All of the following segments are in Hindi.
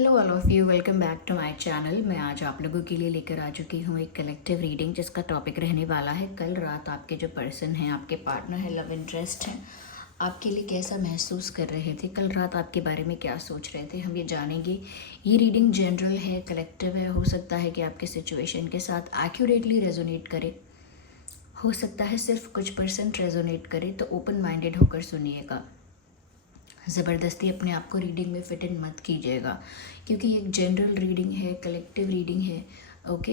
Hello all of you, welcome back to my channel. मैं आज आप लोगों के लिए लेकर आ चुकी हूँ एक कलेक्टिव रीडिंग जिसका टॉपिक रहने वाला है कल रात आपके जो पर्सन हैं, आपके पार्टनर है, लव इंटरेस्ट हैं, आपके लिए कैसा महसूस कर रहे थे, कल रात आपके बारे में क्या सोच रहे थे, हम ये जानेंगे। ये रीडिंग जनरल है, कलेक्टिव है, हो सकता है कि आपके सिचुएशन के साथ एक्यूरेटली रेजोनेट करे, हो सकता है सिर्फ कुछ % रेजोनेट करे, तो ओपन माइंडेड होकर सुनिएगा। ज़बरदस्ती अपने आप को रीडिंग में फिट इन मत कीजिएगा, क्योंकि ये एक जनरल रीडिंग है, कलेक्टिव रीडिंग है। ओके,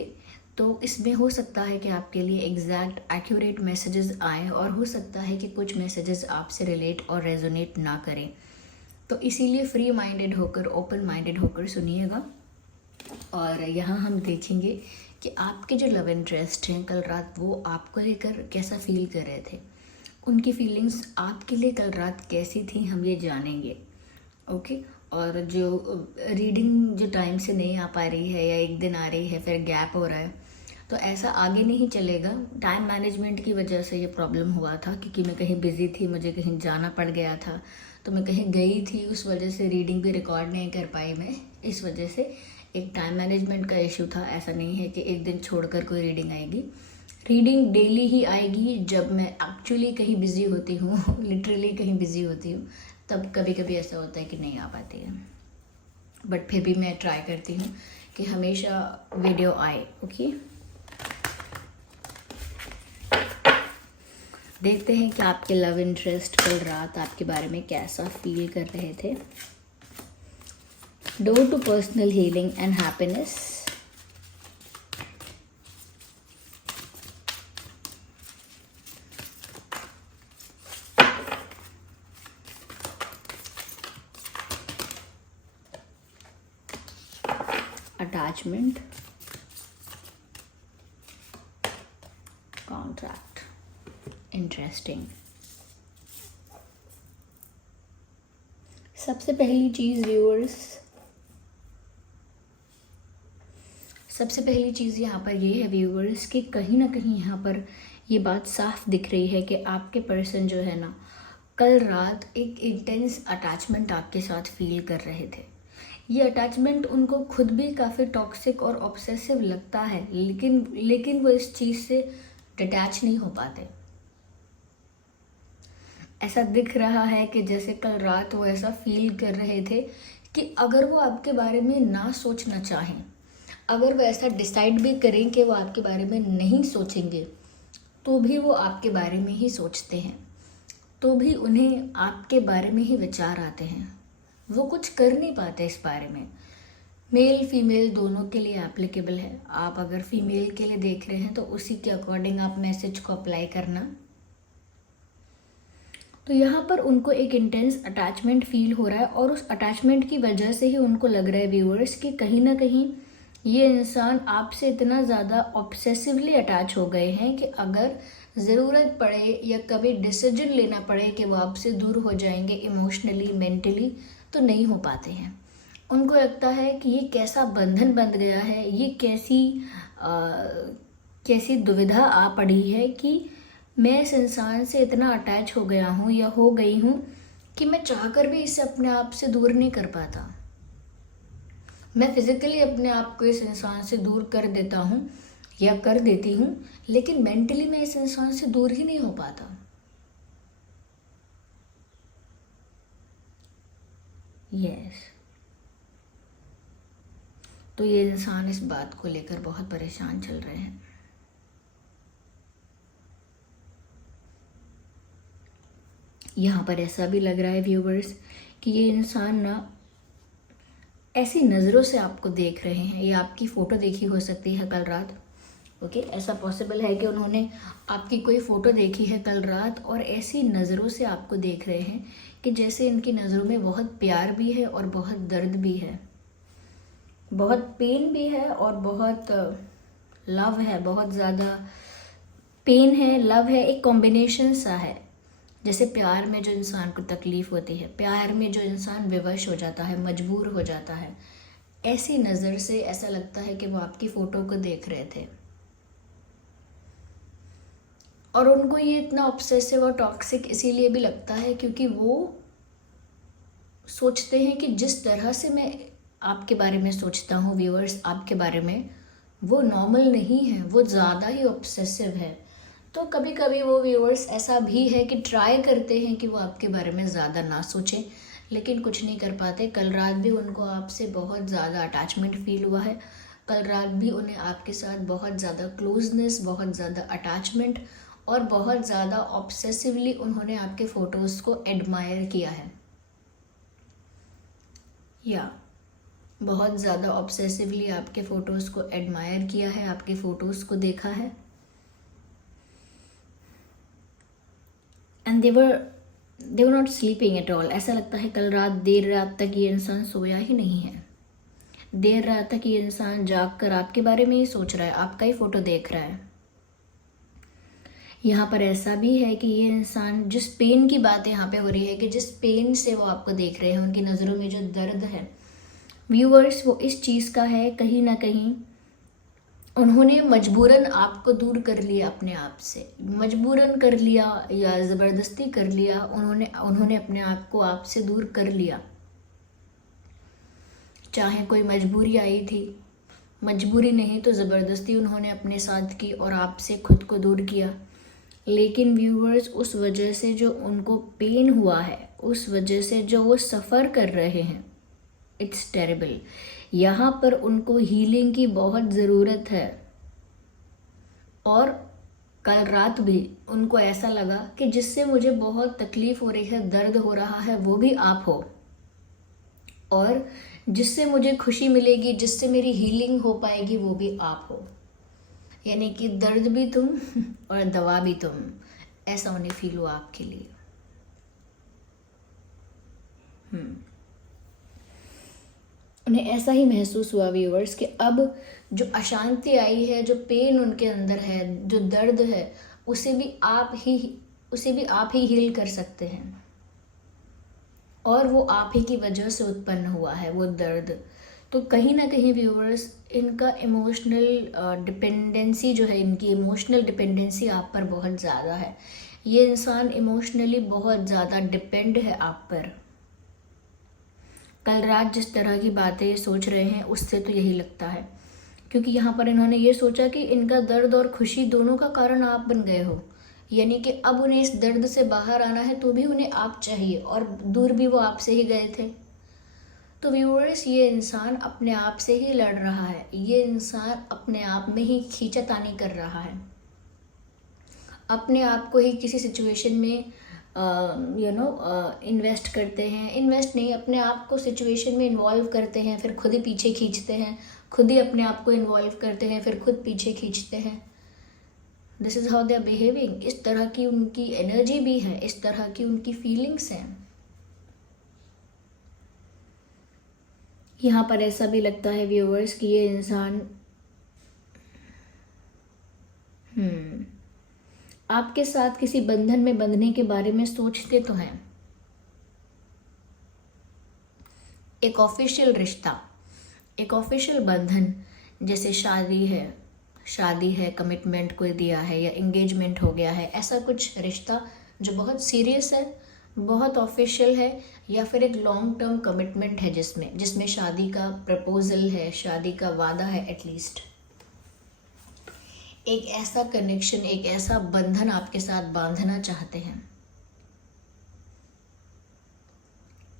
तो इसमें हो सकता है कि आपके लिए एग्जैक्ट एक्यूरेट मैसेजेस आएँ और हो सकता है कि कुछ मैसेजेस आपसे रिलेट और रेजोनेट ना करें, तो इसीलिए फ्री माइंडेड होकर, ओपन माइंडेड होकर सुनिएगा। और यहाँ हम देखेंगे कि आपके जो लव इंटरेस्ट हैं कल रात वो आपको लेकर कैसा फील कर रहे थे, उनकी फीलिंग्स आपके लिए कल रात कैसी थी, हम ये जानेंगे। ओके, और जो रीडिंग जो टाइम से नहीं आ पा रही है या एक दिन आ रही है फिर गैप हो रहा है, तो ऐसा आगे नहीं चलेगा। टाइम मैनेजमेंट की वजह से ये प्रॉब्लम हुआ था, क्योंकि मैं कहीं बिज़ी थी, मुझे कहीं जाना पड़ गया था, तो मैं कहीं गई थी, उस वजह से रीडिंग भी रिकॉर्ड नहीं कर पाई मैं। इस वजह से एक टाइम मैनेजमेंट का इशू था। ऐसा नहीं है कि एक दिन छोड़कर कोई रीडिंग आएगी। रीडिंग डेली ही आएगी जब मैं एक्चुअली कहीं बिज़ी होती हूँ लिटरली कहीं बिज़ी होती हूँ, तब कभी कभी ऐसा होता है कि नहीं आ पाती है, बट फिर भी मैं ट्राई करती हूँ कि हमेशा वीडियो आए। ओके, देखते हैं कि आपके लव इंटरेस्ट कल रात आपके बारे में कैसा फील कर रहे थे। Door to personal healing and happiness, attachment, contract. Interesting. सबसे पहली चीज़ व्यूअर्स, सबसे पहली चीज़ यहाँ पर ये है व्यूअर्स कि कहीं ना कहीं यहाँ पर ये बात साफ दिख रही है कि आपके पर्सन जो है ना, कल रात एक इंटेंस अटैचमेंट आपके साथ फील कर रहे थे। ये अटैचमेंट उनको खुद भी काफ़ी टॉक्सिक और ऑब्सेसिव लगता है, लेकिन वो इस चीज़ से डिटैच नहीं हो पाते। ऐसा दिख रहा है कि जैसे कल रात वो ऐसा फील कर रहे थे कि अगर वो आपके बारे में ना सोचना चाहें, अगर वो ऐसा डिसाइड भी करें कि वो आपके बारे में नहीं सोचेंगे, तो भी वो आपके बारे में ही सोचते हैं, तो भी उन्हें आपके बारे में ही विचार आते हैं। वो कुछ कर नहीं पाते इस बारे में। मेल फीमेल दोनों के लिए एप्लीकेबल है। आप अगर फीमेल के लिए देख रहे हैं तो उसी के अकॉर्डिंग आप मैसेज को अप्लाई करना। तो यहाँ पर उनको एक इंटेंस अटैचमेंट फील हो रहा है और उस अटैचमेंट की वजह से ही उनको लग रहा है व्यूअर्स कि कहीं ना कहीं ये इंसान आपसे इतना ज़्यादा ऑब्सेसिवली अटैच हो गए हैं कि अगर ज़रूरत पड़े या कभी डिसीजन लेना पड़े कि वो आपसे दूर हो जाएंगे इमोशनली, मेंटली, तो नहीं हो पाते हैं। उनको लगता है कि ये कैसा बंधन बंध गया है, ये कैसी दुविधा आ पड़ी है कि मैं इस इंसान से इतना अटैच हो गया हूँ या हो गई हूँ कि मैं चाहकर भी इसे अपने आप से दूर नहीं कर पाता। मैं फिजिकली अपने आप को इस इंसान से दूर कर देता हूँ या कर देती हूँ, लेकिन मेंटली मैं इस इंसान से दूर ही नहीं हो पाता। यस, तो ये इंसान इस बात को लेकर बहुत परेशान चल रहे हैं। यहाँ पर ऐसा भी लग रहा है व्यूवर्स कि ये इंसान ना ऐसी नज़रों से आपको देख रहे हैं। ये आपकी फ़ोटो देखी हो सकती है कल रात। ओके, ऐसा पॉसिबल है कि उन्होंने आपकी कोई फ़ोटो देखी है कल रात और ऐसी नज़रों से आपको देख रहे हैं कि जैसे इनकी नज़रों में बहुत प्यार भी है और बहुत दर्द भी है, बहुत पेन भी है और बहुत लव है। बहुत ज़्यादा पेन है, लव है, एक कॉम्बिनेशन सा है। जैसे प्यार में जो इंसान को तकलीफ़ होती है, प्यार में जो इंसान विवश हो जाता है, मजबूर हो जाता है, ऐसी नज़र से ऐसा लगता है कि वो आपकी फ़ोटो को देख रहे थे। और उनको ये इतना ऑब्सेसिव और टॉक्सिक इसीलिए भी लगता है क्योंकि वो सोचते हैं कि जिस तरह से मैं आपके बारे में सोचता हूँ व्यूअर्स, आपके बारे में, वो नॉर्मल नहीं है, वो ज़्यादा ही ऑब्सेसिव है। तो कभी कभी वो व्यूअर्स ऐसा भी है कि ट्राई करते हैं कि वो आपके बारे में ज़्यादा ना सोचें, लेकिन कुछ नहीं कर पाते। कल रात भी उनको आपसे बहुत ज़्यादा अटैचमेंट फील हुआ है। कल रात भी उन्हें आपके साथ बहुत ज़्यादा क्लोजनेस, बहुत ज़्यादा अटैचमेंट और बहुत ज़्यादा ऑब्सेसिवली उन्होंने आपके फ़ोटोज़ को एडमायर किया है, या बहुत ज़्यादा ऑब्सेसिवली आपके फ़ोटोज़ को एडमायर किया है, आपके फ़ोटोज़ को देखा है। And they were not sleeping at all. ऐसा लगता है कल रात देर रात तक ये इंसान सोया ही नहीं है। देर रात तक ये इंसान जाग कर आपके बारे में ही सोच रहा है, आपका ही फ़ोटो देख रहा है। यहाँ पर ऐसा भी है कि ये इंसान, जिस पेन की बात यहाँ पे हो रही है, कि जिस पेन से वो आपको देख रहे हैं, उनकी नज़रों में जो दर्द है व्यूअर्स, वो इस चीज़ का है कहीं ना कहीं उन्होंने मजबूरन आपको दूर कर लिया अपने आप से, मजबूरन कर लिया या ज़बरदस्ती कर लिया, उन्होंने अपने आप को आपसे दूर कर लिया। चाहे कोई मजबूरी आई थी, मजबूरी नहीं तो ज़बरदस्ती उन्होंने अपने साथ की और आपसे खुद को दूर किया। लेकिन व्यूअर्स, उस वजह से जो उनको पेन हुआ है, उस वजह से जो वो सफ़र कर रहे हैं, इट्स टेरेबल। यहाँ पर उनको हीलिंग की बहुत ज़रूरत है। और कल रात भी उनको ऐसा लगा कि जिससे मुझे बहुत तकलीफ़ हो रही है, दर्द हो रहा है, वो भी आप हो, और जिससे मुझे खुशी मिलेगी, जिससे मेरी हीलिंग हो पाएगी, वो भी आप हो। यानी कि दर्द भी तुम और दवा भी तुम, ऐसा उन्हें फील हुआ आपके लिए। उन्हें ऐसा ही महसूस हुआ व्यूअर्स कि अब जो अशांति आई है, जो पेन उनके अंदर है, जो दर्द है, उसे भी आप ही हील कर सकते हैं। और वो आप ही की वजह से उत्पन्न हुआ है वो दर्द। तो कहीं ना कहीं व्यूअर्स, इनका इमोशनल डिपेंडेंसी जो है, इनकी इमोशनल डिपेंडेंसी आप पर बहुत ज़्यादा है। ये इंसान इमोशनली बहुत ज़्यादा डिपेंड है आप पर। कल रात जिस तरह की बातें सोच रहे हैं, उससे तो यही लगता है, क्योंकि यहाँ पर इन्होंने ये सोचा कि इनका दर्द और खुशी दोनों का कारण आप बन गए हो। यानी कि अब उन्हें इस दर्द से बाहर आना है, तो भी उन्हें आप चाहिए, और दूर भी वो आपसे ही गए थे। तो व्यूअर्स, ये इंसान अपने आप से ही लड़ रहा है, ये इंसान अपने आप में ही खींचातानी कर रहा है, अपने आप को ही किसी सिचुएशन में इन्वेस्ट करते हैं, इन्वेस्ट नहीं, अपने आप को सिचुएशन में इन्वॉल्व करते हैं, फिर खुद ही पीछे खींचते हैं, खुद ही अपने आप को इन्वॉल्व करते हैं, फिर खुद पीछे खींचते हैं। This is how they are behaving. इस तरह की उनकी एनर्जी भी है, इस तरह की उनकी फीलिंग्स हैं। यहाँ पर ऐसा भी लगता है व्यूअर्स कि ये इंसान आपके साथ किसी बंधन में बंधने के बारे में सोचते तो हैं। एक ऑफिशियल रिश्ता, एक ऑफिशियल बंधन, जैसे शादी है, कमिटमेंट कोई दिया है, या एंगेजमेंट हो गया है, ऐसा कुछ रिश्ता जो बहुत सीरियस है, बहुत ऑफिशियल है, या फिर एक लॉन्ग टर्म कमिटमेंट है जिसमें शादी का प्रपोजल है, शादी का वादा है एटलीस्ट। एक ऐसा कनेक्शन, एक ऐसा बंधन आपके साथ बांधना चाहते हैं,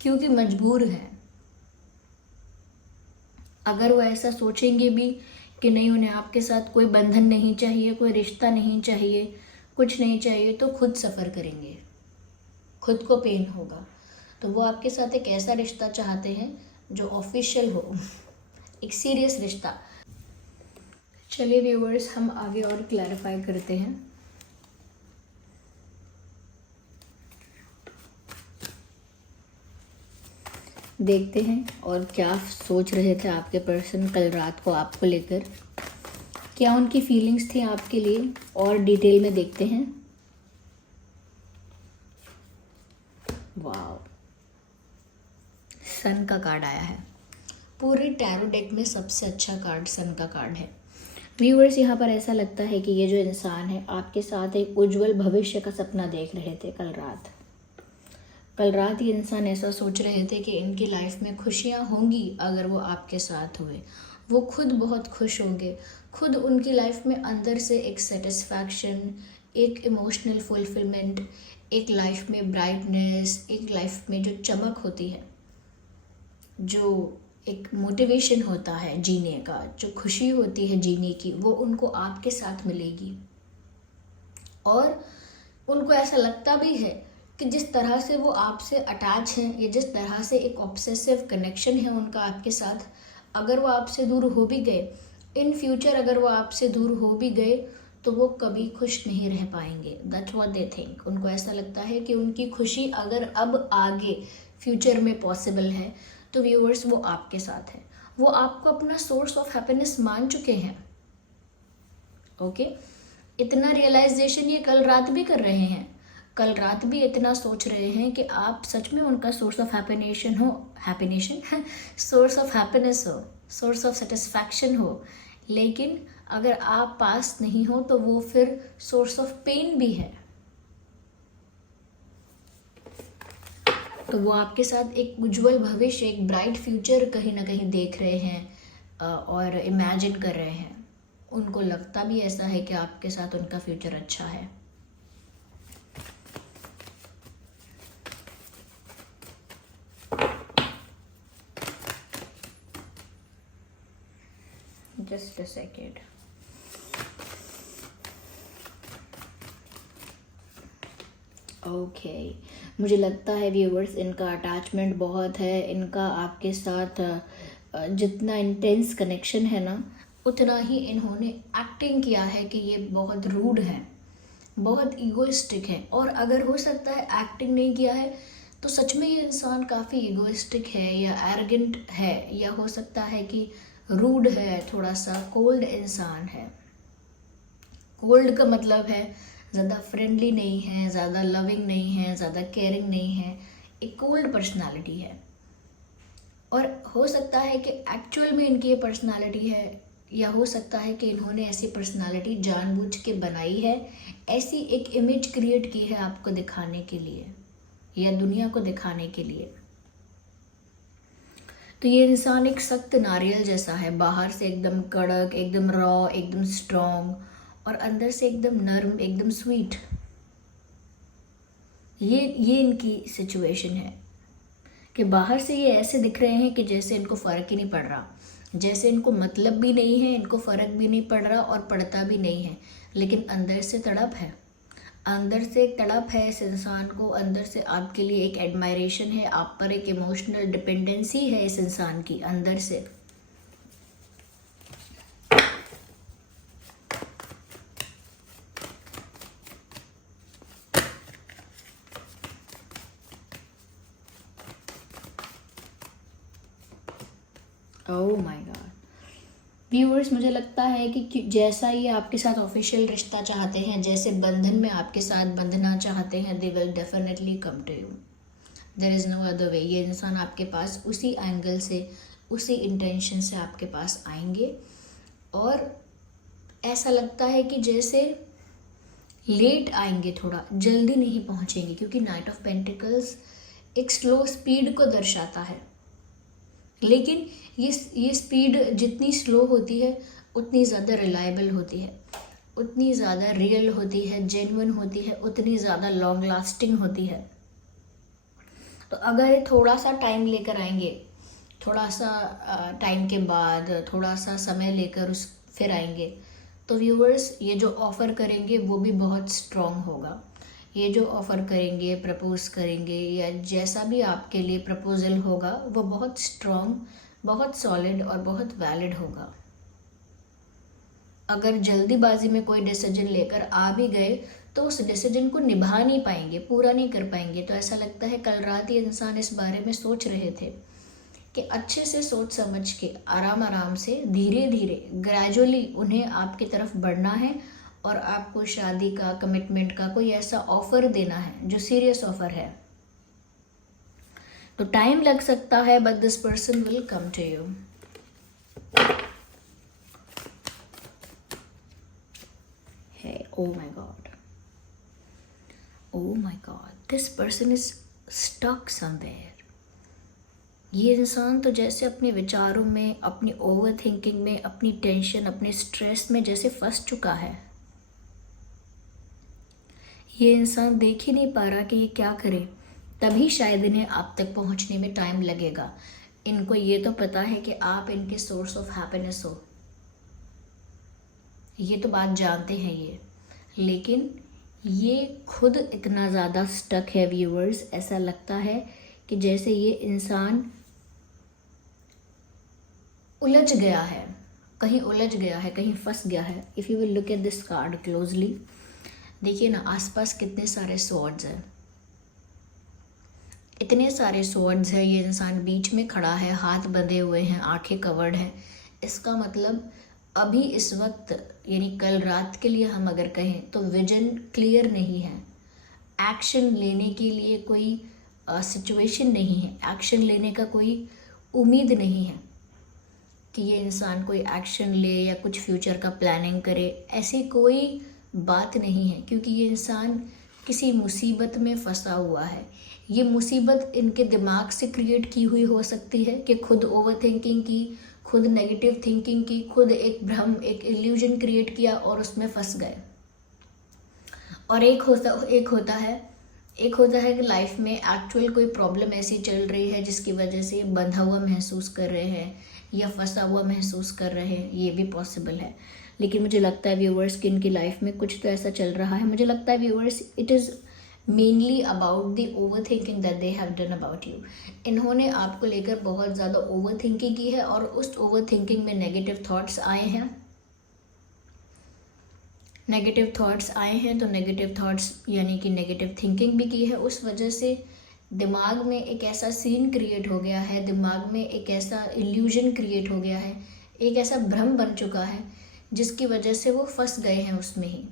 क्योंकि मजबूर हैं। अगर वो ऐसा सोचेंगे भी कि नहीं, उन्हें आपके साथ कोई बंधन नहीं चाहिए, कोई रिश्ता नहीं चाहिए, कुछ नहीं चाहिए, तो खुद सफ़र करेंगे, खुद को पेन होगा। तो वो आपके साथ एक ऐसा रिश्ता चाहते हैं जो ऑफिशियल हो, एक सीरियस रिश्ता। चलिए व्यूअर्स, हम आगे और क्लैरिफाई करते हैं। देखते हैं और क्या सोच रहे थे आपके पर्सन कल रात को आपको लेकर, क्या उनकी फीलिंग्स थी आपके लिए, और डिटेल में देखते हैं। वाव, सन का कार्ड आया है। पूरे टैरो डेक में सबसे अच्छा कार्ड सन का कार्ड है। व्यूअर्स, यहाँ पर ऐसा लगता है कि ये जो इंसान है आपके साथ एक उज्जवल भविष्य का सपना देख रहे थे कल रात। कल रात ये इंसान ऐसा सोच रहे थे कि इनकी लाइफ में खुशियाँ होंगी अगर वो आपके साथ हुए। वो खुद बहुत खुश होंगे, खुद उनकी लाइफ में अंदर से एक सेटिस्फैक्शन, एक इमोशनल फुलफिलमेंट, एक लाइफ में ब्राइटनेस, एक लाइफ में जो चमक होती है, जो एक मोटिवेशन होता है जीने का, जो खुशी होती है जीने की, वो उनको आपके साथ मिलेगी। और उनको ऐसा लगता भी है कि जिस तरह से वो आपसे अटैच हैं, या जिस तरह से एक ऑब्सेसिव कनेक्शन है उनका आपके साथ, अगर वो आपसे दूर हो भी गए, इन फ्यूचर अगर वो आपसे दूर हो भी गए, तो वो कभी खुश नहीं रह पाएंगे। That's what they think. उनको ऐसा लगता है कि उनकी खुशी अगर अब आगे फ्यूचर में पॉसिबल है, तो व्यूअर्स वो आपके साथ है। वो आपको अपना सोर्स ऑफ हैप्पीनेस मान चुके हैं। ओके, इतना रियलाइजेशन ये कल रात भी कर रहे हैं। कल रात भी इतना सोच रहे हैं कि आप सच में उनका source of happiness source of happiness हो, सोर्स ऑफ सेटिस्फैक्शन हो। लेकिन अगर आप पास नहीं हो तो वो फिर सोर्स ऑफ पेन भी है। तो वो आपके साथ एक उज्जवल भविष्य, एक ब्राइट फ्यूचर कहीं ना कहीं देख रहे हैं और इमेजिन कर रहे हैं। उनको लगता भी ऐसा है कि आपके साथ उनका फ्यूचर अच्छा है। Just a second. ओके, मुझे लगता है व्यूवर्स इनका अटैचमेंट बहुत है। इनका आपके साथ जितना इंटेंस कनेक्शन है ना, उतना ही इन्होंने एक्टिंग किया है कि ये बहुत रूड है, बहुत ईगोइस्टिक है। और अगर हो सकता है एक्टिंग नहीं किया है तो सच में ये इंसान काफ़ी ईगोइस्टिक है या एरोगेंट है, या हो सकता है कि रूड है, थोड़ा सा कोल्ड इंसान है। कोल्ड का मतलब है ज़्यादा फ्रेंडली नहीं है, ज़्यादा लविंग नहीं है, ज़्यादा केयरिंग नहीं है। एक कोल्ड पर्सनालिटी है। और हो सकता है कि एक्चुअल में इनकी ये पर्सनालिटी है, या हो सकता है कि इन्होंने ऐसी पर्सनालिटी जानबूझ के बनाई है, ऐसी एक इमेज क्रिएट की है आपको दिखाने के लिए या दुनिया को दिखाने के लिए। तो ये इंसान एक सख्त नारियल जैसा है, बाहर से एकदम कड़क, एकदम रॉ, एकदम स्ट्रॉन्ग, और अंदर से एकदम नर्म, एकदम स्वीट। ये इनकी सिचुएशन है कि बाहर से ये ऐसे दिख रहे हैं कि जैसे इनको फ़र्क ही नहीं पड़ रहा, जैसे इनको मतलब भी नहीं है, इनको फ़र्क भी नहीं पड़ रहा और पड़ता भी नहीं है। लेकिन अंदर से तड़प है, अंदर से एक तड़प है इस इंसान को। अंदर से आपके लिए एक एडमायरेशन है, आप पर एक इमोशनल डिपेंडेंसी है इस इंसान की अंदर से। ओह माय गॉड व्यूअर्स, मुझे लगता है कि जैसा ये आपके साथ ऑफिशियल रिश्ता चाहते हैं, जैसे बंधन में आपके साथ बंधना चाहते हैं, they will definitely come to you. There is no other way. ये इंसान आपके पास उसी एंगल से, उसी इंटेंशन से आपके पास आएंगे। और ऐसा लगता है कि जैसे लेट आएंगे, थोड़ा जल्दी नहीं पहुंचेंगे, क्योंकि नाइट ऑफ पेंटिकल्स एक स्लो स्पीड को दर्शाता है। लेकिन ये स्पीड जितनी स्लो होती है उतनी ज़्यादा रिलायबल होती है, उतनी ज़्यादा रियल होती है, जेन्युइन होती है, उतनी ज़्यादा लॉन्ग लास्टिंग होती है। तो अगर ये थोड़ा सा टाइम लेकर आएंगे, थोड़ा सा टाइम के बाद थोड़ा सा समय लेकर उस फिर आएंगे, तो व्यूअर्स ये जो ऑफ़र करेंगे वो भी बहुत स्ट्रॉन्ग होगा। ये जो ऑफ़र करेंगे, प्रपोज करेंगे, या जैसा भी आपके लिए प्रपोजल होगा, वो बहुत स्ट्रॉन्ग, बहुत सॉलिड और बहुत वैलिड होगा। अगर जल्दीबाजी में कोई डिसीजन लेकर आ भी गए तो उस डिसीजन को निभा नहीं पाएंगे, पूरा नहीं कर पाएंगे। तो ऐसा लगता है कल रात ये इंसान इस बारे में सोच रहे थे कि अच्छे से सोच समझ के, आराम आराम से, धीरे धीरे, ग्रेजुअली उन्हें आपकी तरफ बढ़ना है और आपको शादी का, कमिटमेंट का कोई ऐसा ऑफर देना है जो सीरियस ऑफर है। तो टाइम लग सकता है, but this person will come to you. है, oh my god, oh my god, this person is stuck somewhere. ये इंसान तो जैसे अपने विचारों में, अपनी ओवर थिंकिंग में, अपनी टेंशन, अपने स्ट्रेस में जैसे फंस चुका है। ये इंसान देख ही नहीं पा रहा कि ये क्या करे, तभी शायद इन्हें आप तक पहुंचने में टाइम लगेगा। इनको ये तो पता है कि आप इनके सोर्स ऑफ हैप्पीनेस हो, ये तो बात जानते हैं ये, लेकिन ये खुद इतना ज़्यादा स्टक है व्यूअर्स, ऐसा लगता है कि जैसे ये इंसान उलझ गया है, कहीं उलझ गया है, कहीं फंस गया है। If you will look at this card closely, देखिए ना आसपास कितने सारे स्वॉर्ड्स हैं, इतने सारे स्वॉर्ड्स हैं। ये इंसान बीच में खड़ा है, हाथ बंधे हुए हैं, आंखें कवर्ड हैं। इसका मतलब अभी इस वक्त, यानी कल रात के लिए हम अगर कहें तो विजन क्लियर नहीं है, एक्शन लेने के लिए कोई सिचुएशन नहीं है, एक्शन लेने का कोई उम्मीद नहीं है कि ये इंसान कोई एक्शन ले या कुछ फ्यूचर का प्लानिंग करे, ऐसी कोई बात नहीं है, क्योंकि ये इंसान किसी मुसीबत में फंसा हुआ है। ये मुसीबत इनके दिमाग से क्रिएट की हुई हो सकती है कि खुद ओवर थिंकिंग की, खुद नेगेटिव थिंकिंग की, खुद एक भ्रम, एक इल्यूजन क्रिएट किया और उसमें फंस गए। और एक होता है कि लाइफ में एक्चुअल कोई प्रॉब्लम ऐसी चल रही है जिसकी वजह से बंधा हुआ महसूस कर रहे हैं या फंसा हुआ महसूस कर रहे हैं, ये भी पॉसिबल है। लेकिन मुझे लगता है व्यूअर्स कि इनकी लाइफ में कुछ तो ऐसा चल रहा है। मुझे लगता है viewers it is mainly about the over thinking that they have done about you. इन्होंने आपको लेकर बहुत ज़्यादा ओवर थिंकिंग की है और उस ओवर थिंकिंग में नेगेटिव थॉट्स आए हैं। तो नेगेटिव थॉट्स यानी कि नेगेटिव थिंकिंग भी की है, उस वजह से दिमाग में एक ऐसा सीन क्रिएट हो गया है, दिमाग में एक ऐसा इल्यूजन क्रिएट हो गया है, एक ऐसा भ्रम बन चुका है जिसकी वजह से वो फंस गए हैं उसमें ही।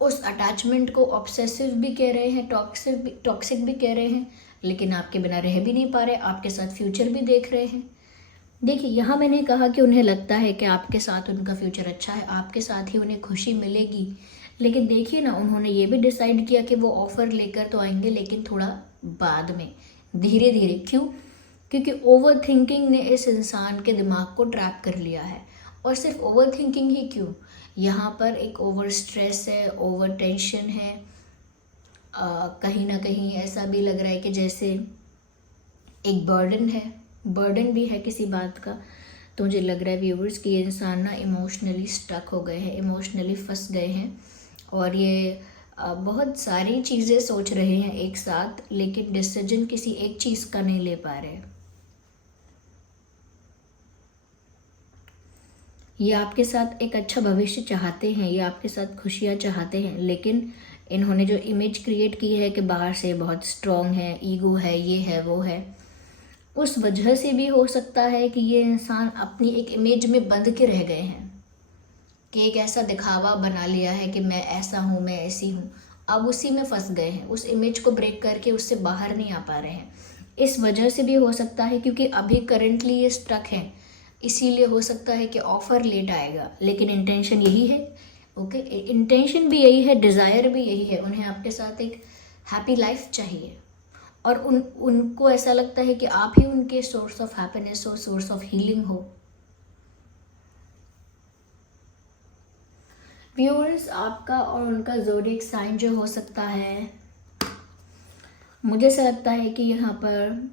उस अटैचमेंट को ऑब्सेसिव भी कह रहे हैं, टॉक्सिक भी कह रहे हैं, लेकिन आपके बिना रह भी नहीं पा रहे, आपके साथ फ्यूचर भी देख रहे हैं। देखिए यहाँ मैंने कहा कि उन्हें लगता है कि आपके साथ उनका फ्यूचर अच्छा है, आपके साथ ही उन्हें खुशी मिलेगी, लेकिन देखिए ना उन्होंने ये भी डिसाइड किया कि वो ऑफ़र लेकर तो आएंगे, लेकिन थोड़ा बाद में, धीरे धीरे। क्यों? क्योंकि ओवर थिंकिंग ने इस इंसान के दिमाग को ट्रैप कर लिया है। और सिर्फ ओवर थिंकिंग ही क्यों, यहाँ पर एक ओवर स्ट्रेस है, ओवर टेंशन है, कहीं ना कहीं ऐसा भी लग रहा है कि जैसे एक बर्डन भी है किसी बात का। तो मुझे लग रहा है व्यूवर्स कि ये इंसान ना इमोशनली स्टक हो गए हैं, इमोशनली फंस गए हैं, और ये बहुत सारी चीज़ें सोच रहे हैं एक साथ, लेकिन डिसीजन किसी एक चीज़ का नहीं ले पा रहे। ये आपके साथ एक अच्छा भविष्य चाहते हैं, ये आपके साथ खुशियाँ चाहते हैं, लेकिन इन्होंने जो इमेज क्रिएट की है कि बाहर से बहुत स्ट्रॉन्ग है, ईगो है, ये है वो है, उस वजह से भी हो सकता है कि ये इंसान अपनी एक इमेज में बंध के रह गए हैं, कि एक ऐसा दिखावा बना लिया है कि मैं ऐसा हूँ, मैं ऐसी हूँ। अब उसी में फंस गए हैं, उस इमेज को ब्रेक करके उससे बाहर नहीं आ पा रहे हैं। इस वजह से भी हो सकता है क्योंकि अभी करंटली ये स्टक है, इसीलिए हो सकता है कि ऑफ़र लेट आएगा, लेकिन इंटेंशन यही है। ओके, इंटेंशन भी यही है, डिज़ायर भी यही है, उन्हें आपके साथ एक हैप्पी लाइफ चाहिए, और उनको ऐसा लगता है कि आप ही उनके सोर्स ऑफ हैप्पीनेस हो, सोर्स ऑफ हीलिंग हो। व्यूअर्स, आपका और उनका ज़ोडिएक साइन जो हो सकता है, मुझे ऐसा लगता है कि यहाँ पर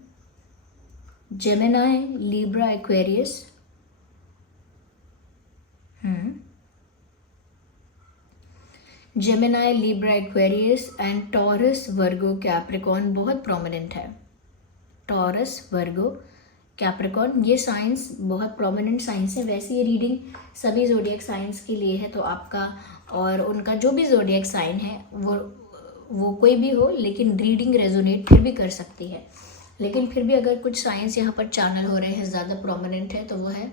Gemini, Libra, Aquarius, Gemini, Libra, Aquarius and taurus, Virgo, Capricorn बहुत प्रोमिनेंट है। टॉरस, वर्गो, कैप्रिकॉर्न, ये साइंस बहुत प्रोमिनेंट साइंस है। वैसे ये रीडिंग सभी ज़ोडिएक साइंस के लिए है, तो आपका और उनका जो भी ज़ोडिएक साइन है वो कोई भी हो, लेकिन रीडिंग रेजोनेट फिर भी कर सकती है। लेकिन फिर भी अगर कुछ साइंस यहाँ पर चैनल हो रहे हैं, ज़्यादा प्रोमिनेंट है, तो वो है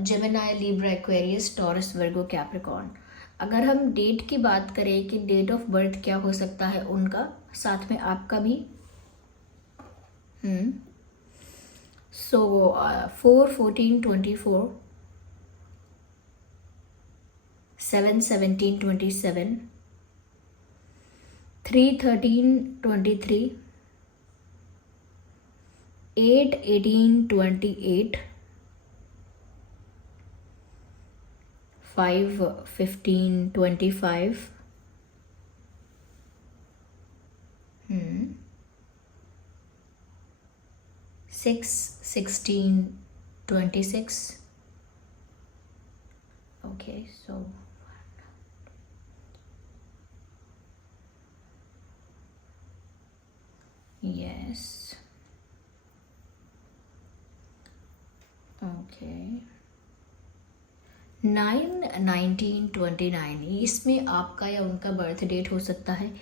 जेमिनी, लिब्रा, एक्वेरियस, टॉरस, वर्गो, कैप्रिकॉर्न। अगर हम डेट की बात करें कि डेट ऑफ बर्थ क्या हो सकता है उनका, साथ में आपका भी, so 4/14/24, 7/17/27, 3/13/23, 8/18/28, 5/15/25, 6/16/26. Okay, so yes, okay, 9/19/29, इसमें आपका या उनका बर्थ डेट हो सकता है।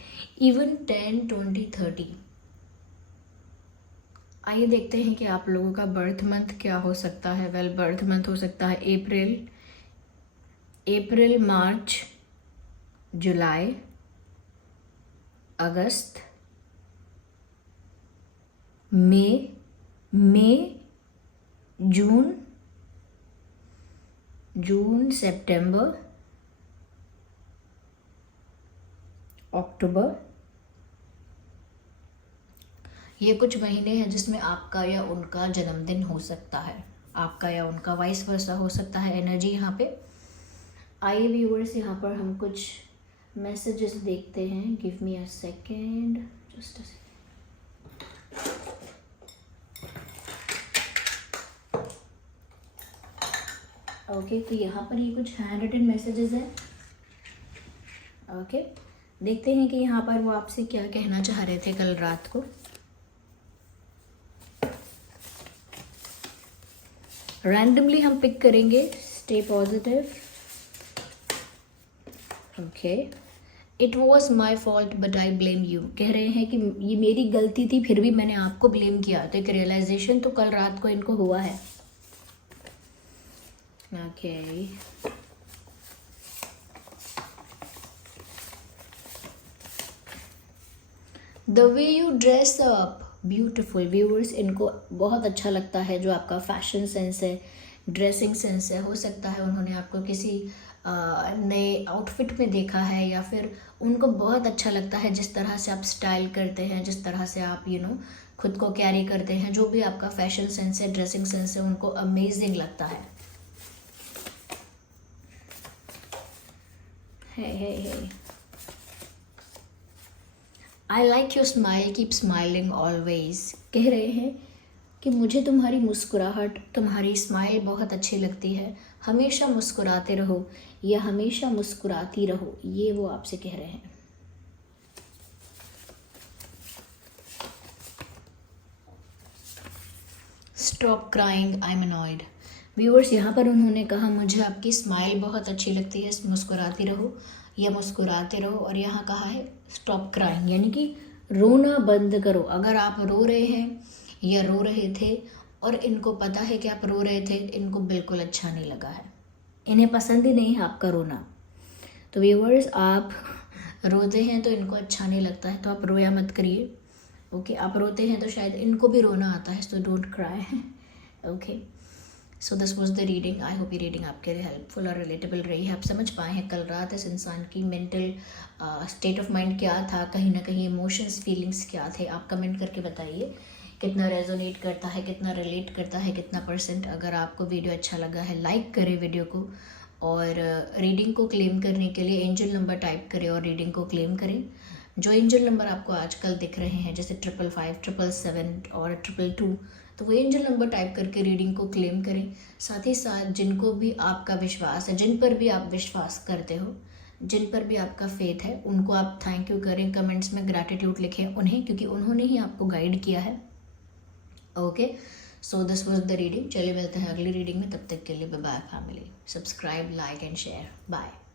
इवन 10/20/30। आइए देखते हैं कि आप लोगों का बर्थ मंथ क्या हो सकता है। वेल, बर्थ मंथ हो सकता है अप्रैल, मार्च, जुलाई, अगस्त, मई, जून, सितंबर, अक्टूबर। ये कुछ महीने हैं जिसमें आपका या उनका जन्मदिन हो सकता है, आपका या उनका वाइस वर्सा हो सकता है एनर्जी यहाँ पे। आइए व्यूअर्स, यहाँ पर हम कुछ मैसेजेस देखते हैं। Give me a second, just a second. Okay, तो यहाँ पर ये कुछ हैंड रिटन मैसेजेस हैं। ओके, देखते हैं कि यहाँ पर वो आपसे क्या कहना चाह रहे थे कल रात को। रैंडमली हम पिक करेंगे। Stay positive. Okay, it was my fault but I blame you. कह रहे हैं कि ये मेरी गलती थी, फिर भी मैंने आपको ब्लेम किया। तो एक रियलाइजेशन तो कल रात को इनको हुआ है। Okay, the way you dress up beautiful. Viewers, इनको बहुत अच्छा लगता है जो आपका फैशन सेंस है, ड्रेसिंग सेंस है। हो सकता है उन्होंने आपको किसी नए आउटफिट में देखा है, या फिर उनको बहुत अच्छा लगता है जिस तरह से आप स्टाइल करते हैं, जिस तरह से आप खुद को कैरी करते हैं। जो भी आपका फैशन सेंस है, ड्रेसिंग सेंस है, उनको अमेजिंग लगता है। Hey. I like your smile, keep smiling always। कह रहे हैं कि मुझे तुम्हारी मुस्कुराहट, तुम्हारी स्माइल बहुत अच्छी लगती है। हमेशा मुस्कुराते रहो या हमेशा मुस्कुराती रहो, ये वो आपसे कह रहे हैं। Stop crying, I'm annoyed। Viewers, यहाँ पर उन्होंने कहा मुझे आपकी स्माइल बहुत अच्छी लगती है, मुस्कुराती रहो या मुस्कुराते रहो। और यहाँ कहा है स्टॉप क्राइंग, यानी कि रोना बंद करो। अगर आप रो रहे हैं या रो रहे थे और इनको पता है कि आप रो रहे थे, इनको बिल्कुल अच्छा नहीं लगा है, इन्हें पसंद ही नहीं है आपका रोना। तो व्यूअर्स, आप रोते हैं तो इनको अच्छा नहीं लगता है, तो आप रोया मत करिए। ओके, आप रोते हैं तो शायद इनको भी रोना आता है, so don't cry. Okay, so this was the reading. I hope ये रीडिंग आपके लिए हेल्पफुल और रिलेटेबल रही है। आप समझ पाए हैं कल रात इस इंसान की मेंटल स्टेट ऑफ माइंड क्या था, कहीं ना कहीं इमोशंस, फीलिंग्स क्या थे। आप कमेंट करके बताइए कितना रेजोनेट करता है, कितना रिलेट करता है, कितना %। अगर आपको वीडियो अच्छा लगा है, लाइक करें वीडियो को, और रीडिंग को क्लेम करने के लिए एंजल नंबर टाइप करें और रीडिंग को क्लेम करें। जो एंजल नंबर आपको आजकल दिख रहे हैं, जैसे 555, 777 और 222, तो वो एंजल नंबर टाइप करके रीडिंग को क्लेम करें। साथ ही साथ जिनको भी आपका विश्वास है, जिन पर भी आप विश्वास करते हो, जिन पर भी आपका फेथ है, उनको आप थैंक यू करें, कमेंट्स में ग्रैटिट्यूड लिखें उन्हें, क्योंकि उन्होंने ही आपको गाइड किया है। Okay, so this was the reading. चलिए मिलते हैं अगली रीडिंग में, तब तक के लिए bye bye family. Subscribe, like and share. Bye.